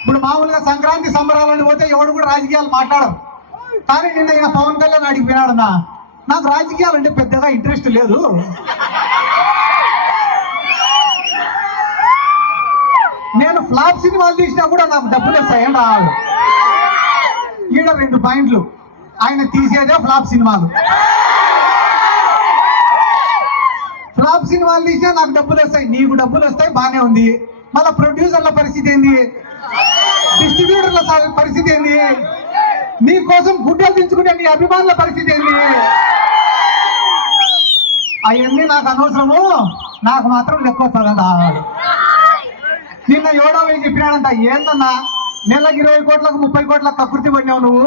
ఇప్పుడు మామూలుగా సంక్రాంతి సంబరాలని పోతే ఎవడు కూడా రాజకీయాలు మాట్లాడరు. కానీ నిన్న ఈయన పవన్ కళ్యాణ్ అడిగిపోయినాడన్నా నాకు రాజకీయాలు అంటే పెద్దగా ఇంట్రెస్ట్ లేదు. నేను ఫ్లాప్ సినిమాలు తీసినా కూడా నాకు డబ్బులు వస్తాయని రావాలి ఈడ రెండు పాయింట్లు. ఆయన తీసేదే ఫ్లాప్ సినిమాలు. ఫ్లాప్ సినిమాలు తీసినా నాకు డబ్బులు వస్తాయి నీకు డబ్బులు వస్తాయి బాగానే ఉంది. మళ్ళీ ప్రొడ్యూసర్ల పరిస్థితి ఏంది? డిస్ట్రిబ్యూటర్ల పరిస్థితి ఏంది? నీ కోసం గుడ్డలు దించుకునే నీ అభిమానుల పరిస్థితి ఏంది? అవన్నీ నాకు అనవసరము. నాకు మాత్రం లెక్క నిన్న ఎవడో పోయి చెప్పినాడంట ఏందన్నా నెలకి ఇరవై కోట్లకు ముప్పై కోట్లకు కకృతి పడినావు నువ్వు?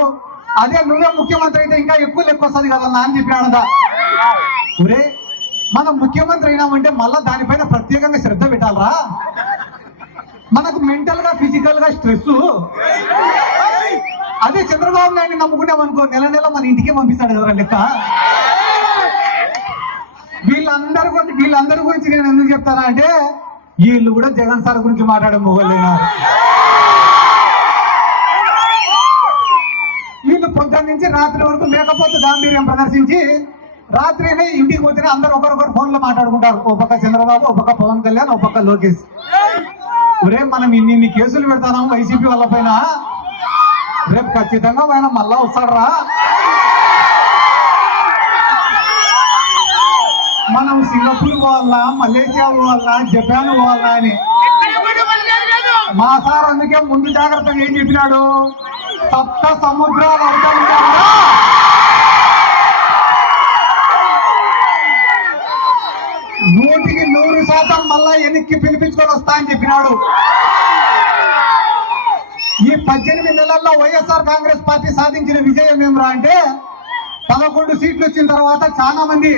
అదే నువ్వే ముఖ్యమంత్రి అయితే ఇంకా ఎక్కువ లెక్క వస్తుంది కదన్నా అని చెప్పినాడంట. ఒరే మనం ముఖ్యమంత్రి అయినామంటే మళ్ళా దానిపైన ప్రత్యేకంగా శ్రద్ధ పెట్టాలరా. మనకు మెంటల్గా ఫిజికల్గా స్ట్రెస్ అదే చంద్రబాబు నాయుడు నమ్ముకున్నాం అనుకో నెల నెల మన ఇంటికే పంపిస్తాడు కదా లెక్క. వీళ్ళందరి గురించి వీళ్ళందరి గురించి నేను ఎందుకు చెప్తానా అంటే వీళ్ళు కూడా జగన్ సార్ గురించి మాట్లాడే మొగలేనారు వీళ్ళు పొద్దున్న నుంచి రాత్రి వరకు మేకపోతే గాంభీర్యం ప్రదర్శించి రాత్రినే ఇంటికి పోతేనే అందరు ఒకరొకరు ఫోన్లో మాట్లాడుకుంటారు. ఒక పక్క చంద్రబాబు ఒక పక్క పవన్ కళ్యాణ్ ఒక పక్క లోకేష్. ఒరే మనం ఇన్ని ఇన్ని కేసులు పెడతాం వైసీపీ వాళ్ళ పైన? రేపు ఖచ్చితంగా ఆయన మళ్ళా వస్తాడరా? మనం సింగపూర్ పోవాలా మలేషియా పోవాలా జపాన్ పోవాలా అని? మా సార్ అందుకే ముందు జాగ్రత్తగా ఏం చెప్పినాడు? సప్త సముద్రాలు అవతల నూటి శాతం మళ్ళా వెనక్కి పిలిపించుకొని వస్తా అని చెప్పినాడు. ఈ పద్దెనిమిది నెలల్లో వైఎస్ఆర్ కాంగ్రెస్ పార్టీ సాధించిన విజయం ఏమిరా అంటే పదకొండు సీట్లు వచ్చిన తర్వాత చాలా మంది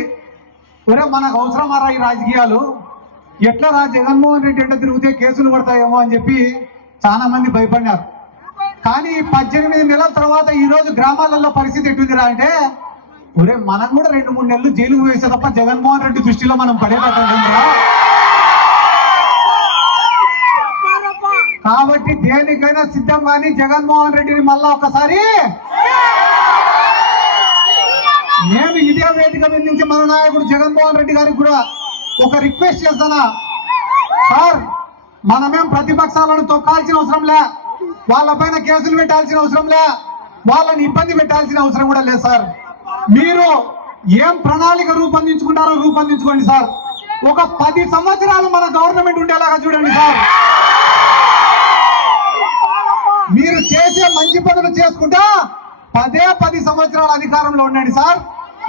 ఒరే మనకు అవసరమారా ఈ రాజకీయాలు. ఎట్లా రా జగన్మోహన్ రెడ్డి అంటే తిరిగితే కేసులు పడతాయేమో అని చెప్పి చాలా మంది భయపడినారు. కానీ పద్దెనిమిది నెలల తర్వాత ఈ రోజు గ్రామాలలో పరిస్థితి ఎట్టుందిరా అంటే ఒరే మనం కూడా రెండు మూడు నెలలు జైలుకు వేసే తప్ప జగన్మోహన్ రెడ్డి దృష్టిలో మనం పడేటట్టు కాబట్టి దేనికైనా సిద్ధం కానీ జగన్మోహన్ రెడ్డిని మళ్ళా ఒకసారి నేను ఇదే వేదిక మీద నుంచి మన నాయకుడు జగన్మోహన్ రెడ్డి గారికి కూడా ఒక రిక్వెస్ట్ చేస్తానా? సార్ మనమేం ప్రతిపక్షాలను తొక్కాల్సిన అవసరం లే వాళ్ళపైన కేసులు పెట్టాల్సిన అవసరం లే వాళ్ళని ఇబ్బంది పెట్టాల్సిన అవసరం కూడా లేదు సార్. మీరు ఏం ప్రణాళిక రూపొందించుకుంటారో రూపొందించుకోండి సార్. ఒక పది సంవత్సరాలు మన గవర్నమెంట్ ఉండేలాగా చూడండి సార్. మీరు చేసే మంచి పనులు చేసుకుంటా పదే పది సంవత్సరాల అధికారంలో ఉండండి సార్.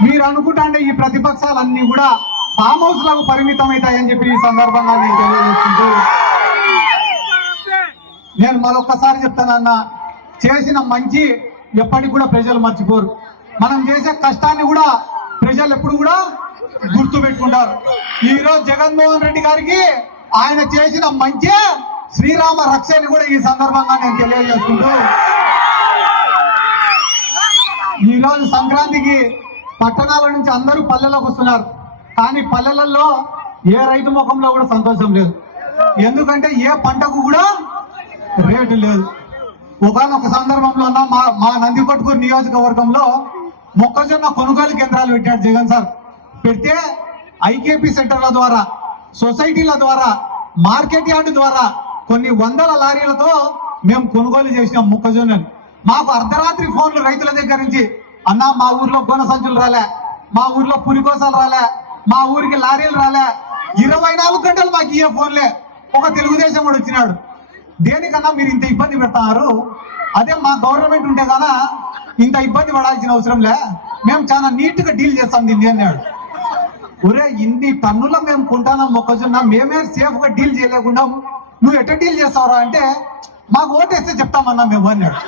మీరు అనుకుంటాంటే ఈ ప్రతిపక్షాలన్నీ కూడా ఫామ్ హౌస్లకు పరిమితం అవుతాయని చెప్పి ఈ సందర్భంగా నేను తెలియజేస్తుంటూ నేను మరొకసారి చెప్తానన్నా చేసిన మంచి ఎప్పటికి కూడా ప్రజలు మర్చిపోరు. మనం చేసే కష్టాన్ని కూడా ప్రజలు ఎప్పుడు కూడా గుర్తు పెట్టుకుంటారు ఈ రోజు జగన్మోహన్ రెడ్డి గారికి ఆయన చేసిన మంచి శ్రీరామ రక్షని కూడా ఈ సందర్భంగా నేను తెలియజేసుకుంటూ. ఈ రోజు సంక్రాంతికి పట్టణాల నుంచి అందరూ పల్లెలోకి వస్తున్నారు. కానీ పల్లెలలో ఏ రైతు ముఖంలో కూడా సంతోషం లేదు. ఎందుకంటే ఏ పంటకు కూడా రేటు లేదు. ఒకనొక సందర్భంలో మా మా నందికొట్కూరు నియోజకవర్గంలో మొక్కజొన్న కొనుగోలు కేంద్రాలు పెట్టాడు జగన్ సార్. పెడితే ఐకేపీ సెంటర్ల ద్వారా సొసైటీల ద్వారా మార్కెట్ యార్డు ద్వారా కొన్ని వందల లారీలతో మేము కొనుగోలు చేసినాం మొక్కజొన్నని. మాకు అర్ధరాత్రి ఫోన్లు రైతుల దగ్గర నుంచి అన్న మా ఊర్లో గొన సంచులు రాలే మా ఊర్లో పులికోసాలు రాలే మా ఊరికి లారీలు రాలే ఇరవై నాలుగు గంటలు మాకు ఇయ్యే ఫోన్లే. ఒక తెలుగుదేశం కూడా వచ్చినాడు. దేనికన్నా మీరు ఇంత ఇబ్బంది పెడతారు? అదే మా గవర్నమెంట్ ఉంటే కదా ఇంత ఇబ్బంది పడాల్సిన అవసరం లే. మేము చాలా నీట్గా డీల్ చేస్తాం దీన్ని అన్నాడు. ఒరే ఇన్ని టన్నుల మేము కొంటాం మొక్కజొన్న? మేమే సేఫ్గా డీల్ చేయలేకుండా నువ్వు ఎట్ట డీల్ చేస్తావురా అంటే మాకు ఓటేస్తే చెప్తామన్నా మేము అన్నాడు.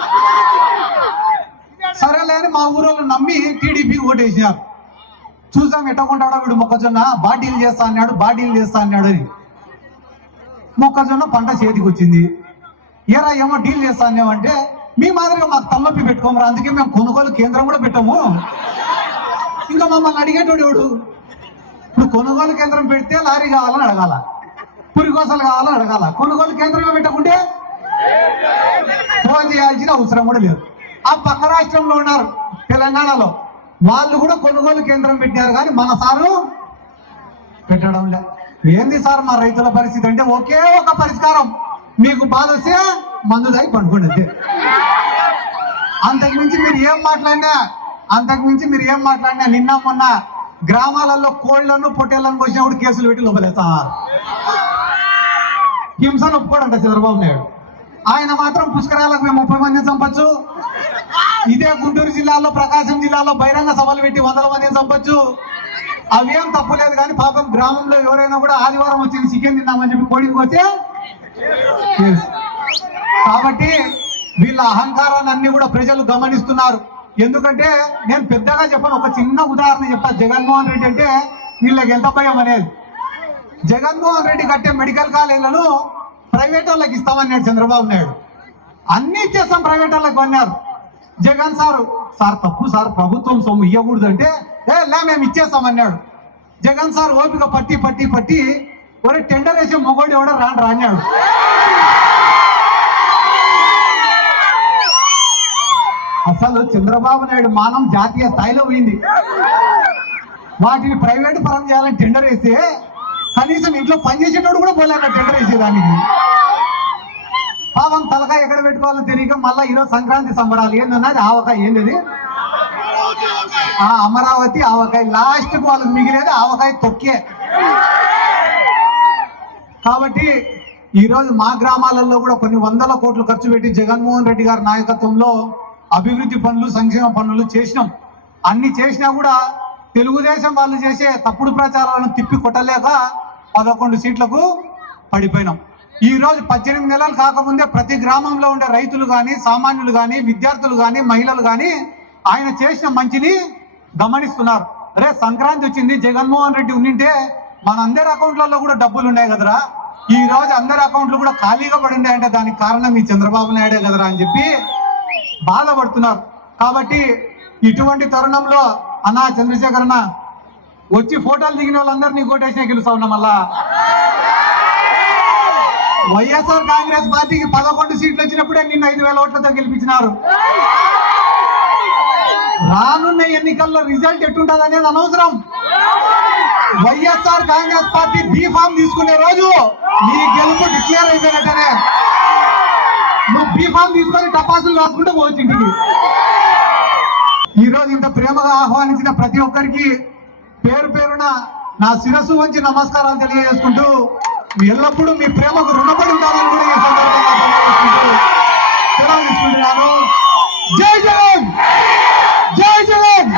సరేలే అని మా ఊరోళ్ళు నమ్మి టీడీపీ ఓటేసినారు. చూసాం ఎట్టకుంటాడో వీడు మొక్కజొన్న. బా డీల్ చేస్తా అన్నాడు బా డీల్ చేస్తా అన్నాడు అని. మొక్కజొన్న పంట చేతికి వచ్చింది ఏరా ఏమో డీల్ చేస్తా అన్నామంటే మీ మాదిరిగా మాకు తలనొప్పి పెట్టుకోమరా అందుకే మేము కొనుగోలు కేంద్రం కూడా పెట్టాము. ఇంకా మమ్మల్ని అడిగేటోడు ఎవడు? ఇప్పుడు కొనుగోలు కేంద్రం పెడితే లారీ కావాలని అడగాల. పురికోసలు కావాలని అడగాల. కొనుగోలు కేంద్రమే పెట్టకుంటే ఫోన్ చేయాల్సిన అవసరం కూడా లేదు. ఆ పక్క రాష్ట్రంలో ఉన్నారు తెలంగాణలో. వాళ్ళు కూడా కొనుగోలు కేంద్రం పెట్టారు కానీ మన సారు పెట్టడం లే. ఏంది సార్ మా రైతుల పరిస్థితి అంటే ఒకే ఒక పరిష్కారం. మీకు బాధ వస్తే మందు తాగి పండుకోండి అంతే. అంతకుమించి మీరు ఏం మాట్లాడినా అంతకుమించి మీరు ఏం మాట్లాడినా నిన్న మొన్న గ్రామాలలో కోళ్ళను పొట్టేళ్ళను కూడా కేసులు పెట్టి లోపలేస్తారు సార్. హింసను ఒప్పుకోడంట చంద్రబాబు నాయుడు. ఆయన మాత్రం పుష్కరాలకు మేము ముప్పై మందిని చంపచ్చు. ఇదే గుంటూరు జిల్లాలో ప్రకాశం జిల్లాలో బహిరంగ సభలు పెట్టి వందల మందిని చంపచ్చు. అవేం తప్పులేదు కానీ పాపం గ్రామంలో ఎవరైనా కూడా ఆదివారం వచ్చి చికెన్ తిన్నామని చెప్పి కోడికి వచ్చే కాబట్టి వీళ్ళ అహంకారాన్ని అన్ని కూడా ప్రజలు గమనిస్తున్నారు. ఎందుకంటే నేను పెద్దగా చెప్పను ఒక చిన్న ఉదాహరణ చెప్తాను జగన్మోహన్ రెడ్డి అంటే వీళ్ళకి ఎంత భయం అనేది. జగన్మోహన్ రెడ్డి కట్టే మెడికల్ కాలేజీలను ప్రైవేట్ వాళ్ళకి ఇస్తామన్నాడు చంద్రబాబు నాయుడు. అన్ని ఇచ్చేస్తాం ప్రైవేట్ వాళ్ళకి అన్నారు. జగన్ సార్ సార్ తప్పు సార్ ప్రభుత్వం సొమ్ము ఇవ్వకూడదు అంటే ఏ లే మేము ఇచ్చేస్తామన్నాడు. జగన్ సార్ ఓపిక పట్టి పట్టి పట్టి ఒరే టెండర్ వేసే మొగోడు ఎవడో రాని రాన్నాడు. అసలు చంద్రబాబు నాయుడు మానం జాతీయ స్థాయిలో పోయింది. వాటిని ప్రైవేట్ పరం చేయాలని టెండర్ వేస్తే కనీసం ఇంట్లో పనిచేసేటోడు కూడా పోలేక టెండర్ వేసేదానికి. పాపం తలకాయ ఎక్కడ పెట్టుకోవాలో తెలియక మళ్ళీ ఈరోజు సంక్రాంతి సంబరాలు. ఏందన్నది? ఆవకాయ. ఏంది ఆ అమరావతి ఆవకాయ. లాస్ట్కు వాళ్ళకి మిగిలేది ఆవకాయ తొక్కే. కాబట్టి ఈరోజు మా గ్రామాలలో కూడా కొన్ని వందల కోట్లు ఖర్చు పెట్టి జగన్మోహన్ రెడ్డి గారి నాయకత్వంలో అభివృద్ధి పనులు సంక్షేమ పనులు చేసినాం. అన్ని చేసినా కూడా తెలుగుదేశం వాళ్ళు చేసే తప్పుడు ప్రచారాలను తిప్పి కొట్టలేక పదకొండు సీట్లకు పడిపోయినాం. ఈ రోజు పద్దెనిమిది నెలలు కాకముందే ప్రతి గ్రామంలో ఉండే రైతులు కానీ సామాన్యులు కానీ విద్యార్థులు కానీ మహిళలు కానీ ఆయన చేసిన మంచిని గమనిస్తున్నారు. రే సంక్రాంతి వచ్చింది జగన్మోహన్ రెడ్డి ఉండింటే మనందరి అకౌంట్లలో కూడా డబ్బులు ఉన్నాయి కదరా? ఈ రోజు అందరి అకౌంట్లు కూడా ఖాళీగా పడి ఉన్నాయంటే దానికి కారణం ఈ చంద్రబాబు నాయుడే కదరా అని చెప్పి బాధపడుతున్నారు. కాబట్టి ఇటువంటి తరుణంలో అన్నా చంద్రశేఖర్ అన్న వచ్చి ఫోటోలు దిగిన వాళ్ళందరినీ కోటేసినా గెలుస్తా ఉన్నాం మళ్ళా వైఎస్ఆర్ కాంగ్రెస్ పార్టీకి పదకొండు సీట్లు వచ్చినప్పుడే నిన్న ఐదు వేల ఓట్లతో గెలిపించినారు. రానున్న ఎన్నికల్లో రిజల్ట్ ఎట్టుంటది అనేది అనవసరం. వైఎస్ఆర్ కాంగ్రెస్ పార్టీ బీఫామ్ తీసుకునే రోజు నీ గెలుపు డిక్లేర్ అయిపోయినట్టనే. నువ్వు బీఫామ్ తీసుకొని టపాసులు రాసుకుంటే పోచింటివి ఈ రోజు ఇంత ప్రేమగా ఆహ్వానించిన ప్రతి ఒక్కరికి పేరు పేరున నా శిరస్సు వంచి నమస్కారాలు తెలియజేసుకుంటూ ఎల్లప్పుడూ మీ ప్రేమకు రుణపడి ఉంటానని కూడా ఈ సందర్భంగా జై జగన్! జై జగన్!